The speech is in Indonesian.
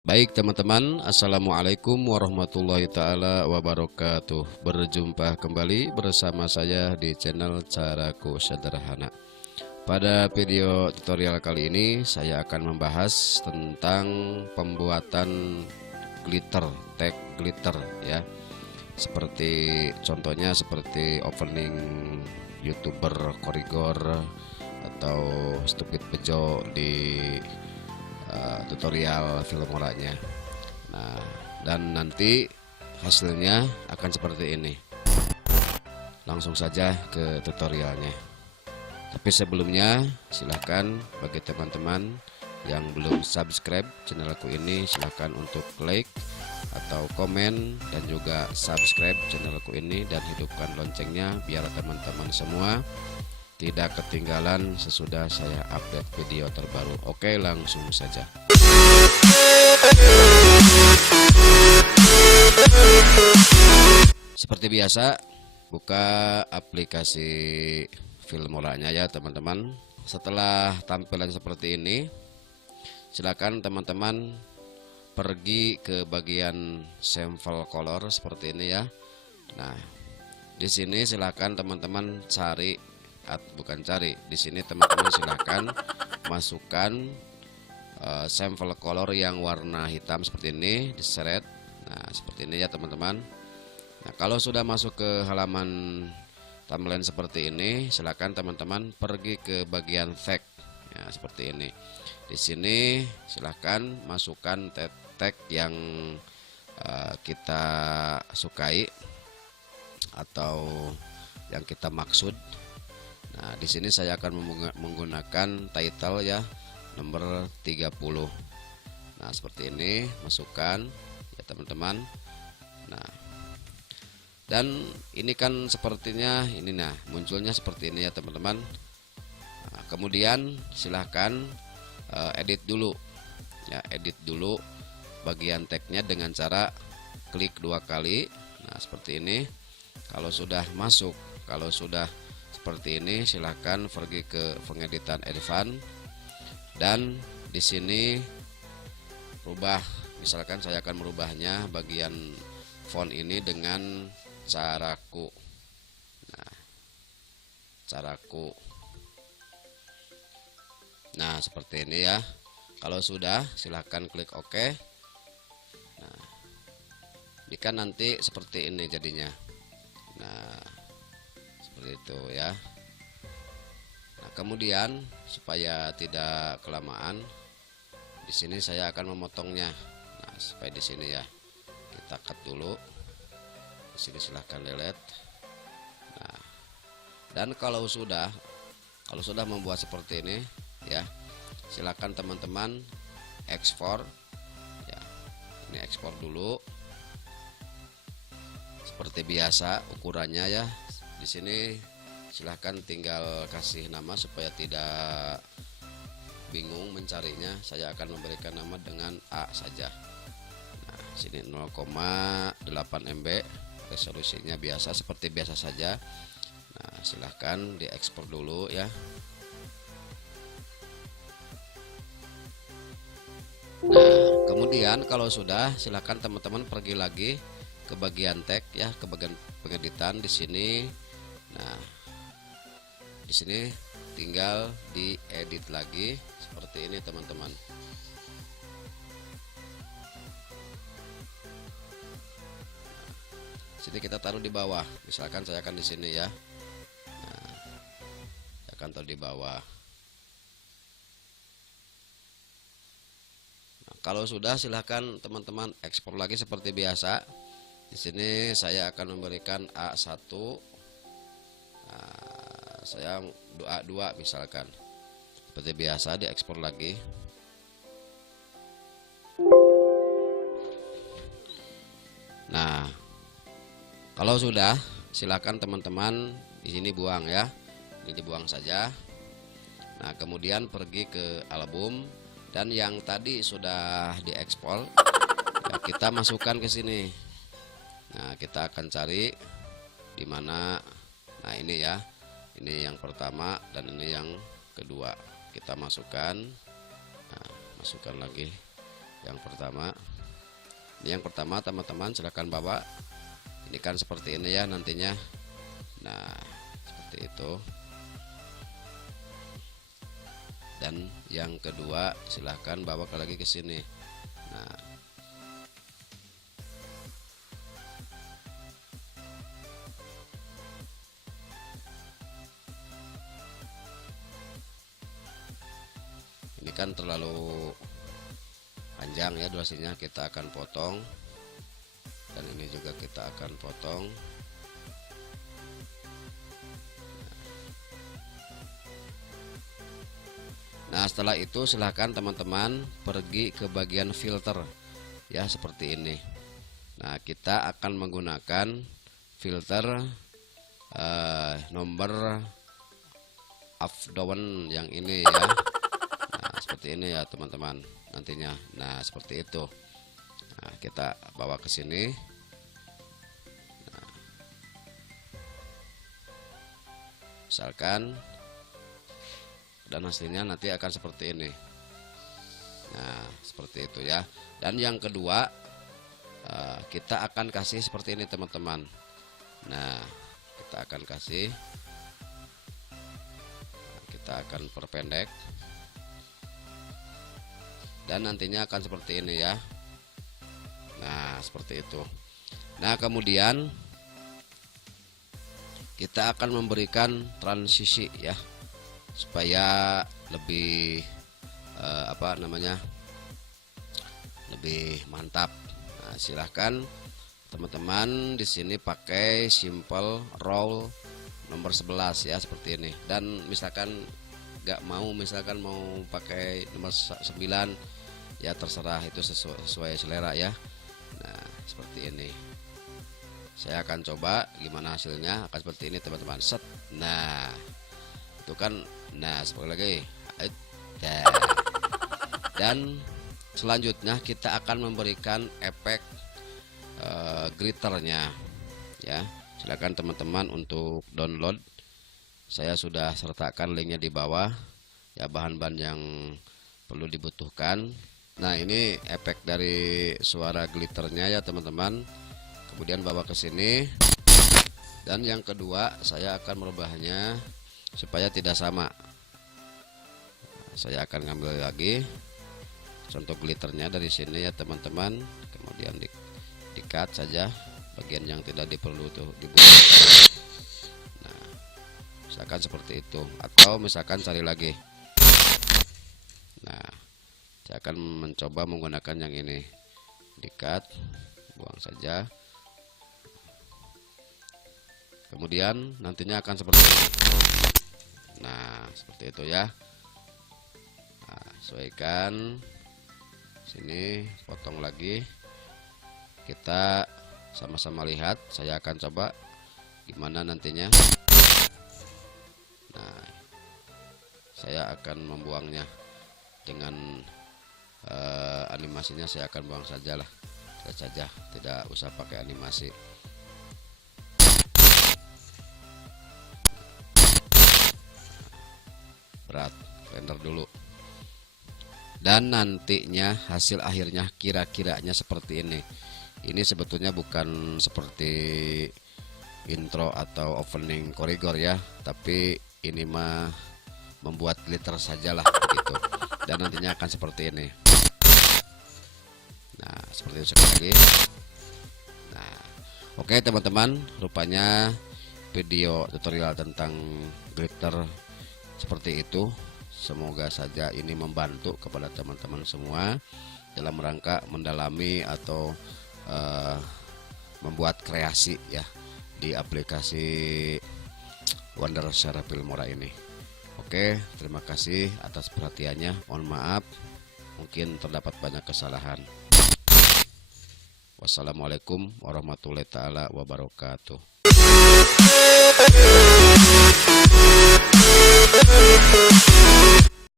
Baik teman-teman, Assalamualaikum warahmatullahi ta'ala wabarakatuh. Berjumpa kembali bersama saya di channel Caraku Sederhana. Pada video tutorial kali ini saya akan membahas tentang pembuatan glitter, tag glitter ya. Seperti contohnya seperti opening YouTuber Korigor atau Stupid Bejo di tutorial film orangnya. Nah, dan nanti hasilnya akan seperti ini. Langsung saja ke tutorialnya. Tapi sebelumnya silahkan bagi teman-teman yang belum subscribe channelku ini, silahkan untuk like atau komen dan juga subscribe channelku ini dan hidupkan loncengnya biar teman-teman semua tidak ketinggalan sesudah saya update video terbaru. Oke, langsung saja. Seperti biasa, buka aplikasi Filmoranya ya teman-teman. Setelah tampilan seperti ini, silakan teman-teman pergi ke bagian sampel color seperti ini ya. Nah, di sini silakan teman-teman cari, bukan cari, di sini teman-teman silakan masukkan sampel color yang warna hitam seperti ini, diseret. Nah, seperti ini ya teman-teman. Nah, kalau sudah masuk ke halaman thumbnail seperti ini, silakan teman-teman pergi ke bagian tag ya, seperti ini. Di sini silakan masukkan tag yang kita sukai atau yang kita maksud. Nah, di sini saya akan menggunakan title ya, nomor 30. Nah, seperti ini, masukkan ya teman-teman. Nah, dan ini kan sepertinya ini, nah munculnya seperti ini ya teman-teman. Nah, kemudian silahkan edit dulu ya, edit dulu bagian tagnya dengan cara klik 2 kali. Nah, seperti ini. Kalau sudah masuk, kalau sudah seperti ini, silahkan pergi ke pengeditan advance dan di sini rubah. Misalkan saya akan merubahnya bagian font ini dengan caraku. Nah, caraku. Nah, seperti ini ya. Kalau sudah, silahkan klik OK. Nah, ini kan nanti seperti ini jadinya. Nah, seperti itu ya. Nah, kemudian supaya tidak kelamaan, di sini saya akan memotongnya. Nah, supaya di sini ya, kita cut dulu. Di sini silahkan delete. Nah, dan kalau sudah membuat seperti ini ya, silakan teman-teman ekspor ya. Ini ekspor dulu seperti biasa ukurannya ya. Di sini silahkan tinggal kasih nama supaya tidak bingung mencarinya. Saya akan memberikan nama dengan A saja. Nah, sini 0,8 MB, resolusinya biasa seperti biasa saja. Nah, silahkan diekspor dulu ya. Nah, kemudian kalau sudah, silahkan teman-teman pergi lagi ke bagian tag ya, ke bagian pengeditan di sini. Nah, di sini tinggal diedit lagi seperti ini teman-teman. Sini kita taruh di bawah. Misalkan saya akan di sini ya. Nah, saya akan taruh di bawah. Nah, kalau sudah, silahkan teman-teman ekspor lagi seperti biasa. Di sini saya akan memberikan A1. Nah, saya A2 misalkan. Seperti biasa diekspor lagi. Nah, kalau sudah, silakan teman-teman di sini buang ya. Ini dibuang saja. Nah, kemudian pergi ke album dan yang tadi sudah diekspor ya, kita masukkan ke sini. Nah, kita akan cari di mana. Nah, ini ya. Ini yang pertama dan ini yang kedua. Kita masukkan. Nah, masukkan lagi. Yang pertama, ini yang pertama teman-teman, silahkan bawa. Ini kan seperti ini ya nantinya. Nah, seperti itu. Dan yang kedua, silahkan bawa lagi ke sini. Nah, ini kan terlalu panjang ya durasinya, kita akan potong. Dan ini juga kita akan potong. Nah, setelah itu silahkan teman-teman pergi ke bagian filter ya, seperti ini. Nah, kita akan menggunakan filter nomor up down yang ini ya. Nah, seperti ini ya teman-teman nantinya. Nah, seperti itu. Nah, kita bawa ke sini. Nah, misalkan, dan hasilnya nanti akan seperti ini. Nah, seperti itu ya. Dan yang kedua, kita akan kasih seperti ini teman-teman. Nah, kita akan kasih, kita akan perpendek, dan nantinya akan seperti ini ya. Nah, seperti itu. Nah, kemudian kita akan memberikan transisi ya, supaya lebih lebih mantap. Nah, silahkan teman-teman di sini pakai simple roll nomor 11 ya, seperti ini. Dan misalkan nggak mau, misalkan mau pakai nomor 9 ya, terserah, itu sesuai selera ya. Nah, seperti ini. Saya akan coba gimana hasilnya, akan seperti ini teman-teman. Set. Nah, itu kan. Nah, sekali lagi. Dan selanjutnya kita akan memberikan efek glitternya ya. Silakan teman-teman untuk download. Saya sudah sertakan linknya di bawah ya, bahan-bahan yang perlu dibutuhkan. Nah, ini efek dari suara glitternya ya teman-teman. Kemudian bawa ke sini. Dan yang kedua, saya akan merubahnya supaya tidak sama. Saya akan ngambil lagi contoh glitternya dari sini ya teman-teman. Kemudian di cut saja bagian yang tidak diperlu tuh dibuang. Nah, misalkan seperti itu, atau misalkan cari lagi. Nah, saya akan mencoba menggunakan yang ini. Di cut, buang saja. Kemudian nantinya akan seperti ini. Nah, seperti itu ya. Nah, sesuaikan sini, potong lagi. Kita sama-sama lihat. Saya akan coba gimana nantinya. Nah, saya akan membuangnya dengan animasinya. Saya akan buang sajalah, saja, tidak usah pakai animasi. Berat, render dulu. Dan nantinya hasil akhirnya kira-kiranya seperti ini. Ini sebetulnya bukan seperti intro atau opening korigor ya, tapi ini mah membuat glitter sajalah gitu. Dan nantinya akan seperti ini. Nah, seperti itu sekali lagi. Nah, oke teman-teman, rupanya video tutorial tentang glitter seperti itu. Semoga saja ini membantu kepada teman-teman semua dalam rangka mendalami atau membuat kreasi ya di aplikasi Wondershare Filmora ini. Oke, terima kasih atas perhatiannya. Mohon maaf mungkin terdapat banyak kesalahan. Wassalamualaikum warahmatullahi taala wabarakatuh.